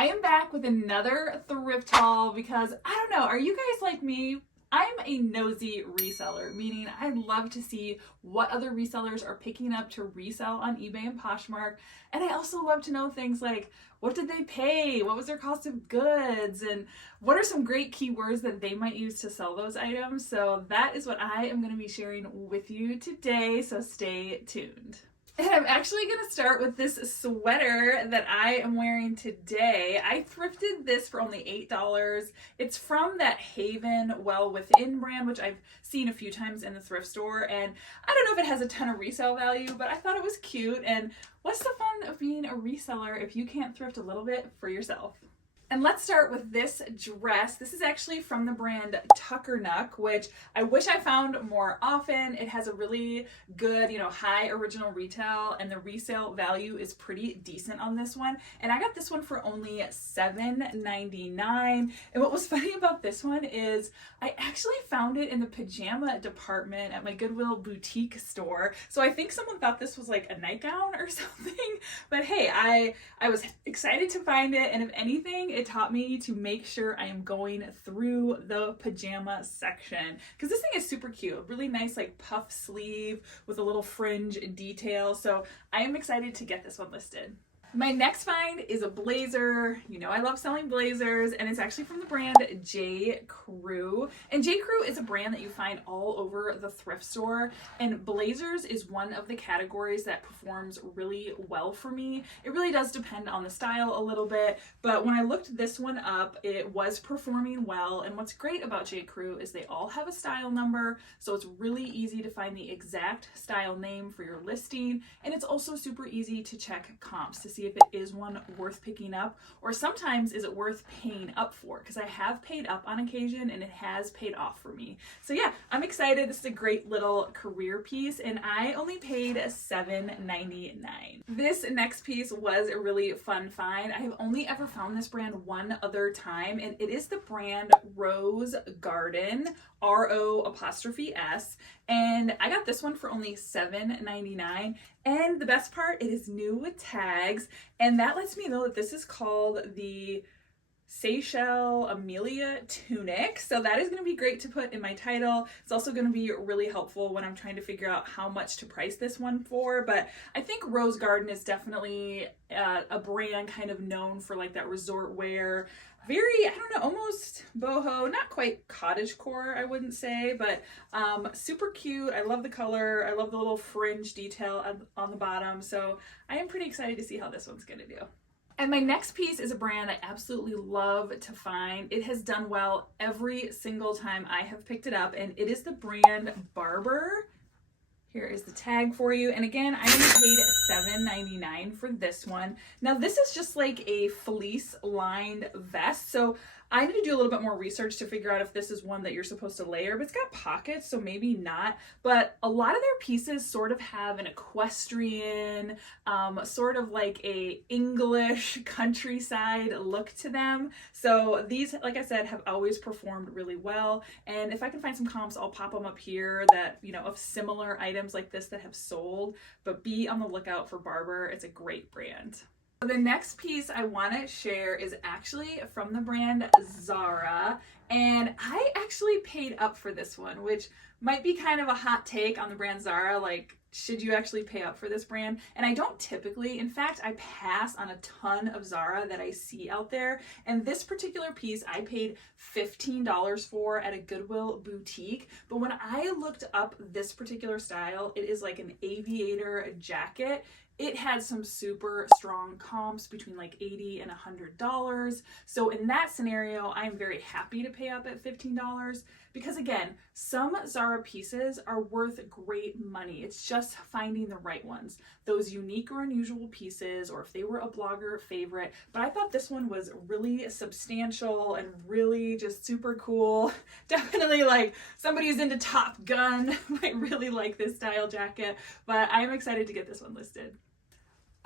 I am back with another thrift haul because I don't know, are you guys like me? I'm a nosy reseller, meaning I love to see what other resellers are picking up to resell on eBay and Poshmark. And I also love to know things like, what did they pay? What was their cost of goods? And what are some great keywords that they might use to sell those items? So that is what I am going to be sharing with you today. So stay tuned. And I'm actually going to start with this sweater that I am wearing today. I thrifted this for only $8. It's from that Haven Well Within brand, which I've seen a few times in the thrift store. And I don't know if it has a ton of resale value, but I thought it was cute. And what's the fun of being a reseller if you can't thrift a little bit for yourself? And let's start with this dress. This is actually from the brand Tuckernuck, which I wish I found more often. It has a really good, high original retail, and the resale value is pretty decent on this one. And I got this one for only $7.99. And what was funny about this one is I actually found it in the pajama department at my Goodwill boutique store. So I think someone thought this was like a nightgown or something. But hey, I was excited to find it, and if anything, it taught me to make sure I am going through the pajama section because this thing is super cute. A really nice like puff sleeve with a little fringe detail. So I am excited to get this one listed. My next find is a blazer. I love selling blazers, and it's actually from the brand J. Crew. And J. Crew is a brand that you find all over the thrift store, and blazers is one of the categories that performs really well for me. It really does depend on the style a little bit, but when I looked this one up, it was performing well. And what's great about J. Crew is they all have a style number, so it's really easy to find the exact style name for your listing, and it's also super easy to check comps to see if it is one worth picking up, or sometimes is it worth paying up for, because I have paid up on occasion and it has paid off for me. So yeah, I'm excited. This is a great little career piece, and I only paid $7.99. This next piece was a really fun find. I have only ever found this brand one other time, and it is the brand Rose Garden, RO''S, and I got this one for only $7.99. And the best part, it is new with tags, and that lets me know that this is called the Seychelles Amelia tunic. So that is going to be great to put in my title. It's also going to be really helpful when I'm trying to figure out how much to price this one for. But I think Rose Garden is definitely a brand kind of known for like that resort wear. Very, I don't know, almost boho, not quite cottagecore, I wouldn't say, but super cute. I love the color. I love the little fringe detail on the bottom. So I am pretty excited to see how this one's going to do. And my next piece is a brand I absolutely love to find. It has done well every single time I have picked it up, and it is the brand Barber. Here is the tag for you. And again, I only paid $7.99 for this one. Now this is just like a fleece lined vest. So I need to do a little bit more research to figure out if this is one that you're supposed to layer, but it's got pockets, so maybe not. But a lot of their pieces sort of have an equestrian, sort of like a English countryside look to them. So these, like I said, have always performed really well. And if I can find some comps, I'll pop them up here that, of similar items like this that have sold, but be on the lookout for Barber. It's a great brand. The next piece I want to share is actually from the brand Zara, and I actually paid up for this one, which might be kind of a hot take on the brand Zara, like, should you actually pay up for this brand? And I don't typically. In fact, I pass on a ton of Zara that I see out there, and this particular piece I paid $15 for at a Goodwill boutique. But when I looked up this particular style, it is like an aviator jacket. It had some super strong comps between like $80 and $100. So in that scenario, I'm very happy to pay up at $15 because again, some Zara pieces are worth great money. It's just finding the right ones, those unique or unusual pieces, or if they were a blogger favorite. But I thought this one was really substantial and really just super cool. Definitely like somebody who's into Top Gun might really like this style jacket, but I'm excited to get this one listed.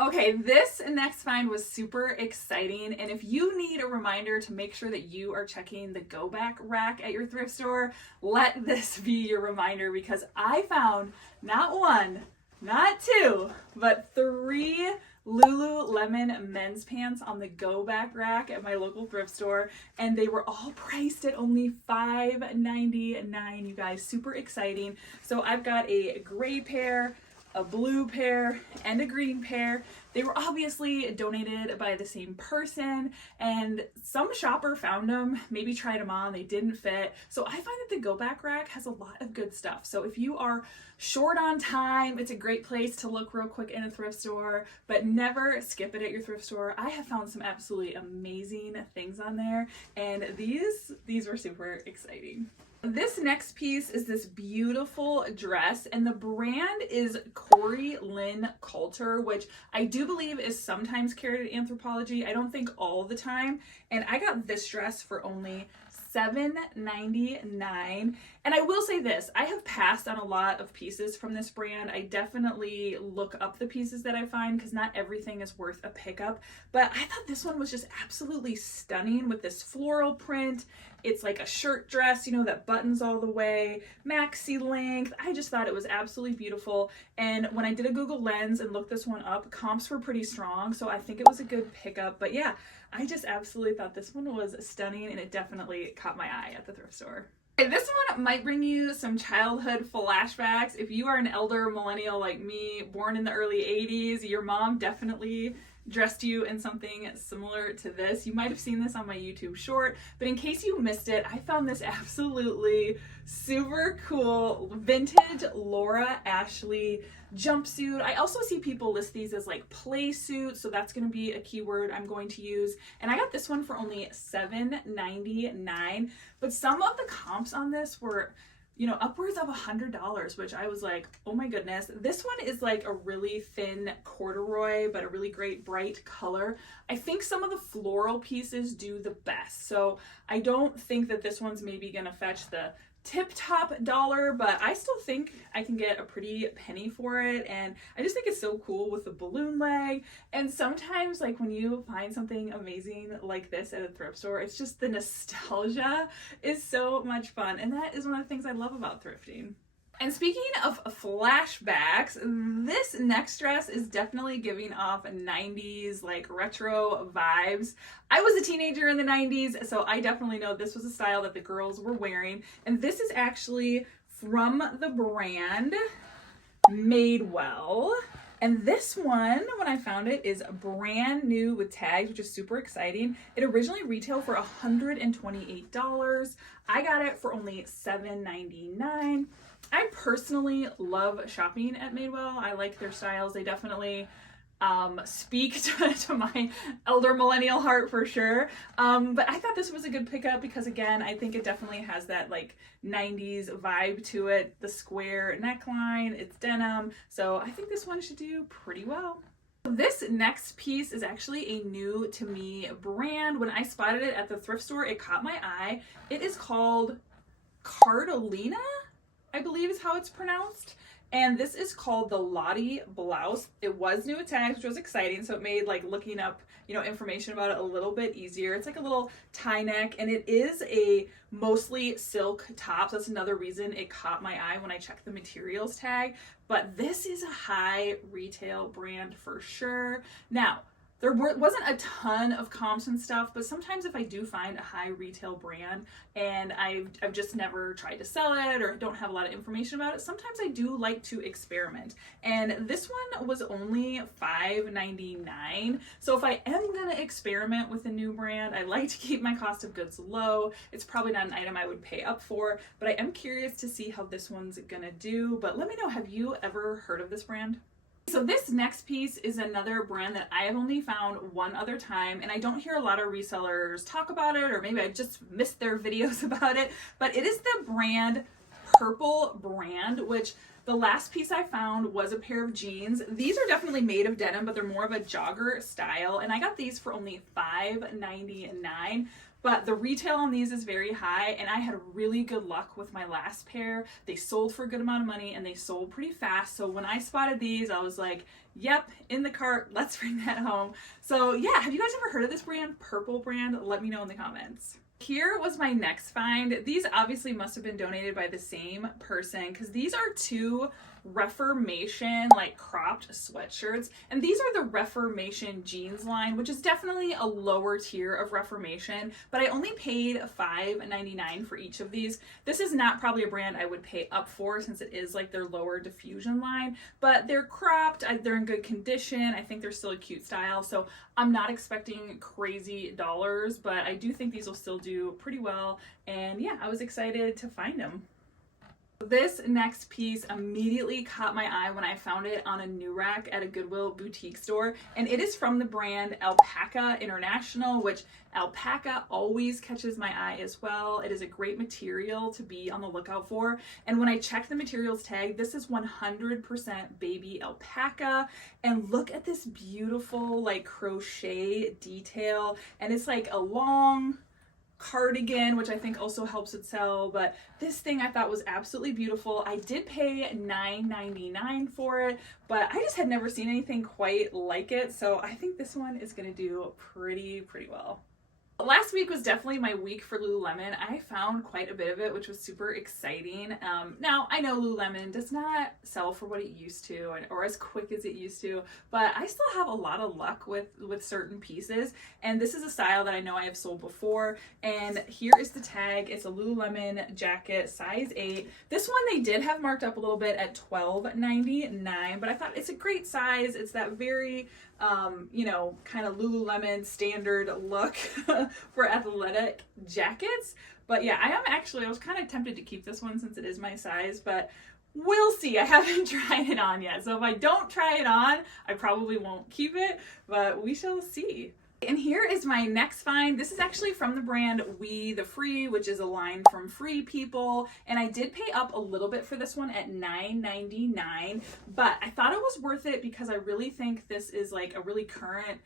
Okay, this next find was super exciting, and if you need a reminder to make sure that you are checking the go back rack at your thrift store, let this be your reminder, because I found not one, not two, but 3 Lululemon men's pants on the go back rack at my local thrift store, and they were all priced at only $5.99, you guys. Super exciting. So I've got a gray pair, a blue pair, and a green pair. They were obviously donated by the same person, and some shopper found them, maybe tried them on, they didn't fit. So I find that the go back rack has a lot of good stuff. So if you are short on time, it's a great place to look real quick in a thrift store, but never skip it at your thrift store. I have found some absolutely amazing things on there, and these were super exciting. This next piece is this beautiful dress, and the brand is Corey Lynn Coulter, which I do believe is sometimes carried at Anthropologie. I don't think all the time. And I got this dress for only $7.99. And I will say this, I have passed on a lot of pieces from this brand. I definitely look up the pieces that I find because not everything is worth a pickup. But I thought this one was just absolutely stunning with this floral print. It's like a shirt dress, you know, that buttons all the way, maxi length. I just thought it was absolutely beautiful. And when I did a Google Lens and looked this one up, comps were pretty strong. So I think it was a good pickup. But yeah, I just absolutely thought this one was stunning, and it definitely caught my eye at the thrift store. Okay, this one might bring you some childhood flashbacks. If you are an elder millennial like me, born in the early 80s, your mom definitely dressed you in something similar to this. You might have seen this on my YouTube short, but in case you missed it, I found this absolutely super cool vintage Laura Ashley jumpsuit. I also see people list these as like play suits, so that's going to be a keyword I'm going to use. And I got this one for only $7.99, but some of the comps on this were, you know, upwards of $100, which I was like, oh my goodness. This one is like a really thin corduroy, but a really great bright color. I think some of the floral pieces do the best. So I don't think that this one's maybe gonna fetch the tip-top dollar, but I still think I can get a pretty penny for it. And I just think it's so cool with the balloon leg. And sometimes, like, when you find something amazing like this at a thrift store, it's just the nostalgia is so much fun. And that is one of the things I love about thrifting. And speaking of flashbacks, this next dress is definitely giving off 90s like retro vibes. I was a teenager in the 90s, so I definitely know this was a style that the girls were wearing. And this is actually from the brand Madewell. And this one, when I found it, is brand new with tags, which is super exciting. It originally retailed for $128. I got it for only $7.99. I personally love shopping at Madewell. I like their styles. They definitely speak to my elder millennial heart for sure. But I thought this was a good pickup because, again, I think it definitely has that like 90s vibe to it. The square neckline, it's denim. So I think this one should do pretty well. This next piece is actually a new to me brand. When I spotted it at the thrift store, it caught my eye. It is called Cartolina, I believe is how it's pronounced. And this is called the Lottie blouse. It was new with tags, which was exciting. So it made like looking up, you know, information about it a little bit easier. It's like a little tie neck, and it is a mostly silk top. So that's another reason it caught my eye when I checked the materials tag. But this is a high retail brand for sure. Now, there wasn't a ton of comps and stuff, but sometimes if I do find a high retail brand and I've just never tried to sell it or don't have a lot of information about it, sometimes I do like to experiment. And this one was only $5.99. So if I am gonna experiment with a new brand, I like to keep my cost of goods low. It's probably not an item I would pay up for, but I am curious to see how this one's gonna do. But let me know, have you ever heard of this brand? So this next piece is another brand that I have only found one other time, and I don't hear a lot of resellers talk about it, or maybe I just missed their videos about it, but it is the brand Purple Brand, which the last piece I found was a pair of jeans. These are definitely made of denim, but they're more of a jogger style, and I got these for only $5.99. But the retail on these is very high, and I had really good luck with my last pair. They sold for a good amount of money, and they sold pretty fast. So when I spotted these, I was like, yep, in the cart, let's bring that home. So yeah, have you guys ever heard of this brand, Purple Brand? Let me know in the comments. Here was my next find. These obviously must have been donated by the same person because these are two Reformation like cropped sweatshirts, and these are the Reformation jeans line, which is definitely a lower tier of Reformation, but I only paid $5.99 for each of these. This is not probably a brand I would pay up for since it is like their lower diffusion line, but they're cropped, they're in good condition. I think they're still a cute style, so I'm not expecting crazy dollars, but I do think these will still do pretty well, and yeah, I was excited to find them. This next piece immediately caught my eye when I found it on a new rack at a Goodwill boutique store, and it is from the brand Alpaca International, which alpaca always catches my eye as well. It is a great material to be on the lookout for, and when I checked the materials tag, this is 100% baby alpaca, and look at this beautiful like crochet detail, and it's like a long cardigan, which I think also helps it sell, but this thing I thought was absolutely beautiful. I did pay $9.99 for it, but I just had never seen anything quite like it, so I think this one is gonna do pretty well. Last week was definitely my week for Lululemon. I found quite a bit of it, which was super exciting. Now, I know Lululemon does not sell for what it used to or as quick as it used to, but I still have a lot of luck with certain pieces, and this is a style that I know I have sold before, and here is the tag. It's a Lululemon jacket, size 8. This one they did have marked up a little bit at $12.99, but I thought it's a great size. It's that very you know, kind of Lululemon standard look for athletic jackets. But yeah, I was kind of tempted to keep this one since it is my size, but we'll see. I haven't tried it on yet. So if I don't try it on, I probably won't keep it, but we shall see. And here is my next find. This is actually from the brand We the Free, which is a line from Free People. And I did pay up a little bit for this one at $9.99, but I thought it was worth it because I really think this is like a really current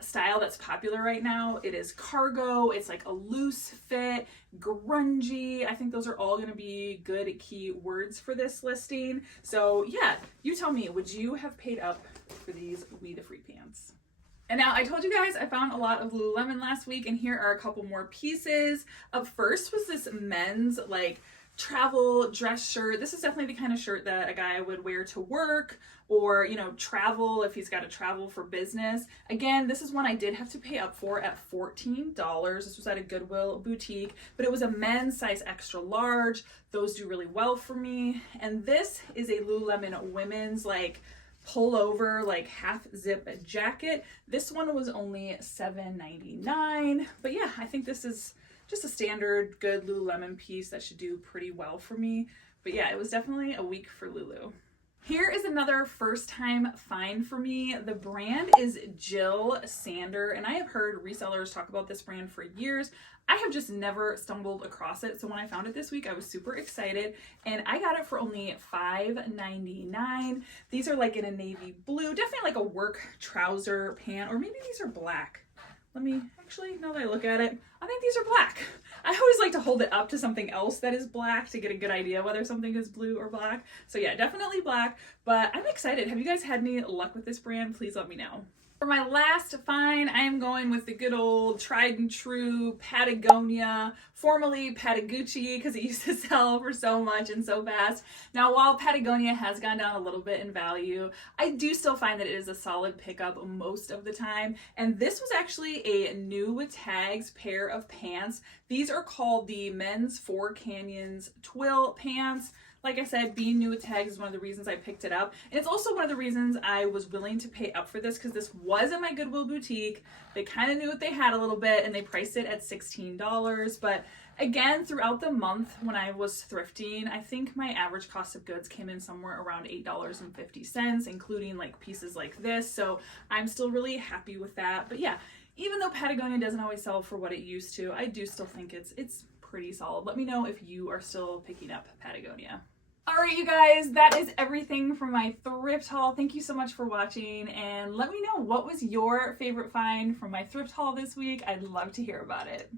style that's popular right now. It is cargo, it's like a loose fit, grungy. I think those are all going to be good key words for this listing. So yeah, you tell me, would you have paid up for these We the Free pants? And now I told you guys I found a lot of Lululemon last week, and here are a couple more pieces. Up first was this men's like travel dress shirt. This is definitely the kind of shirt that a guy would wear to work or, you know, travel if he's got to travel for business. Again, this is one I did have to pay up for at $14. This was at a Goodwill boutique, but it was a men's size extra large. Those do really well for me. And this is a Lululemon women's like pullover, like half zip jacket. This one was only $7.99, but yeah, I think this is just a standard good Lululemon piece that should do pretty well for me. But yeah, it was definitely a week for Lulu. Here is another first time find for me. The brand is Jill Sander, and I have heard resellers talk about this brand for years. I have just never stumbled across it. So when I found it this week, I was super excited, and I got it for only $5.99. These are like in a navy blue, definitely like a work trouser pant, or maybe these are black. Let me, actually, now that I look at it, I think these are black. I always like to hold it up to something else that is black to get a good idea whether something is blue or black. So yeah, definitely black, but I'm excited. Have you guys had any luck with this brand? Please let me know. For my last find, I am going with the good old tried and true Patagonia, formerly Patagucci, because it used to sell for so much and so fast. Now, while Patagonia has gone down a little bit in value, I do still find that it is a solid pickup most of the time. And this was actually a new with tags pair of pants. These are called the Men's Four Canyons Twill pants. Like I said, being new with tags is one of the reasons I picked it up. And it's also one of the reasons I was willing to pay up for this, because this was in my Goodwill boutique. They kind of knew what they had a little bit, and they priced it at $16. But again, throughout the month when I was thrifting, I think my average cost of goods came in somewhere around $8.50, including like pieces like this. So I'm still really happy with that. But yeah, even though Patagonia doesn't always sell for what it used to, I do still think it's pretty solid. Let me know if you are still picking up Patagonia. All right, you guys, that is everything from my thrift haul. Thank you so much for watching, and let me know what was your favorite find from my thrift haul this week. I'd love to hear about it.